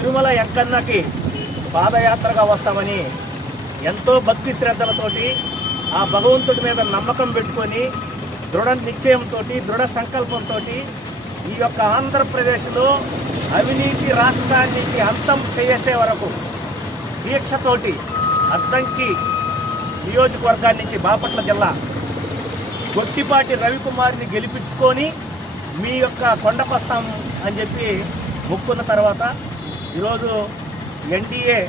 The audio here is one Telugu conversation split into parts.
తిరుమల ఎక్కన్నకి పాదయాత్రగా వస్తామని ఎంతో భక్తి శ్రద్ధలతోటి ఆ భగవంతుడి మీద నమ్మకం పెట్టుకొని దృఢ నిశ్చయంతో దృఢ సంకల్పంతో ఈ యొక్క ఆంధ్రప్రదేశ్లో అవినీతి రాష్ట్రానికి అంతం చేసే వరకు దీక్షతోటి అద్దంకి నియోజకవర్గాన్ని నుంచి బాపట్ల జిల్లా గొట్టిపాటి రవికుమార్ని గెలిపించుకొని మీ యొక్క కొండపస్తాం అని చెప్పి మొక్కున్న తర్వాత ఈరోజు ఎన్డీఏ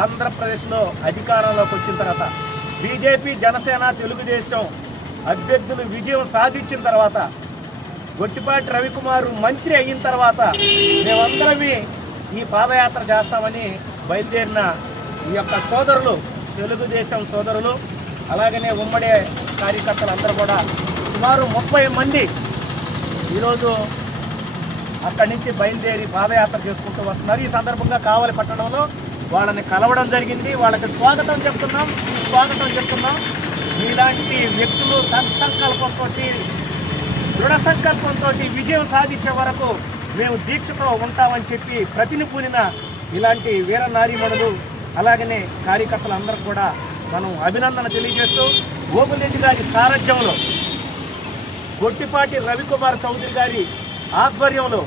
ఆంధ్రప్రదేశ్లో అధికారంలోకి వచ్చిన తర్వాత బీజేపీ జనసేన తెలుగుదేశం అభ్యర్థులు విజయం సాధించిన తర్వాత గొట్టిపాటి రవికుమార్ మంత్రి అయిన తర్వాత మేమందరమే ఈ పాదయాత్ర చేస్తామని బయలుదేరిన ఈ యొక్క సోదరులు తెలుగుదేశం సోదరులు అలాగనే ఉమ్మడి కార్యకర్తలు అందరూ కూడా సుమారు ముప్పై మంది ఈరోజు అక్కడి నుంచి బయలుదేరి పాదయాత్ర చేసుకుంటూ వస్తున్నారు. ఈ సందర్భంగా కావలి పట్టణంలో వాళ్ళని కలవడం జరిగింది. వాళ్ళకి స్వాగతం చెప్తున్నాం. స్వాగతం చెప్తున్నాం. ఇలాంటి వ్యక్తులు సత్సంకల్పంతో దృఢ సంకల్పంతో విజయం సాధించే వరకు మేము దీక్షతో ఉంటామని చెప్పి ప్రతిని పూనిన ఇలాంటి వీర నారీమణులు అలాగనే కార్యకర్తలందరూ కూడా మనం అభినందన తెలియజేస్తూ ఓపులెడ్డి గారి సారథ్యంలో గొట్టిపాటి రవికుమార్ చౌదరి గారి ఆధ్వర్యంలో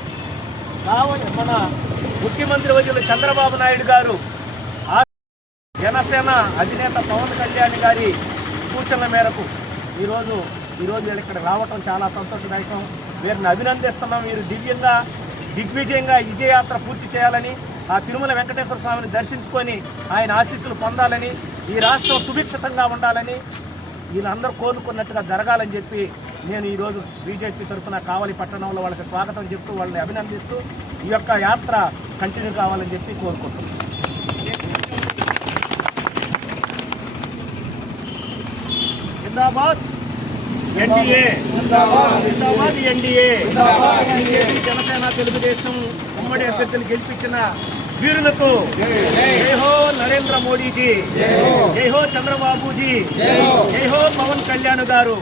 కావలి మన ముఖ్యమంత్రి వర్యులు చంద్రబాబు నాయుడు గారు ఆ జనసేన అధినేత పవన్ కళ్యాణ్ గారి సూచనల మేరకు ఈరోజు ఈరోజు వీళ్ళు ఇక్కడ రావటం చాలా సంతోషదాయకం. వీరిని అభినందిస్తున్నాం. వీరు దివ్యంగా దిగ్విజయంగా విజయయాత్ర పూర్తి చేయాలని ఆ తిరుమల వెంకటేశ్వర స్వామిని దర్శించుకొని ఆయన ఆశీస్సులు పొందాలని ఈ రాష్ట్రం సుభిక్షితంగా ఉండాలని వీళ్ళందరూ కోరుకున్నట్టుగా జరగాలని చెప్పి నేను ఈరోజు బీజేపీ తరఫున కావలి పట్టణంలో వాళ్ళకి స్వాగతం చెప్తూ వాళ్ళని అభినందిస్తూ ఈ యొక్క యాత్ర కంటిన్యూ కావాలని చెప్పి కోరుకుంటున్నాను. జిందాబాద్. ఎన్డీఏ. జిందాబాద్. ఎన్డీఏ. జనసేన తెలుగుదేశం ఉమ్మడి అభ్యర్థులు గెలిపించిన వీరులకు జై హో. నరేంద్ర మోడీజీ. జై హో. చంద్రబాబుజీ. జై హో. పవన్ కళ్యాణ్ గారు.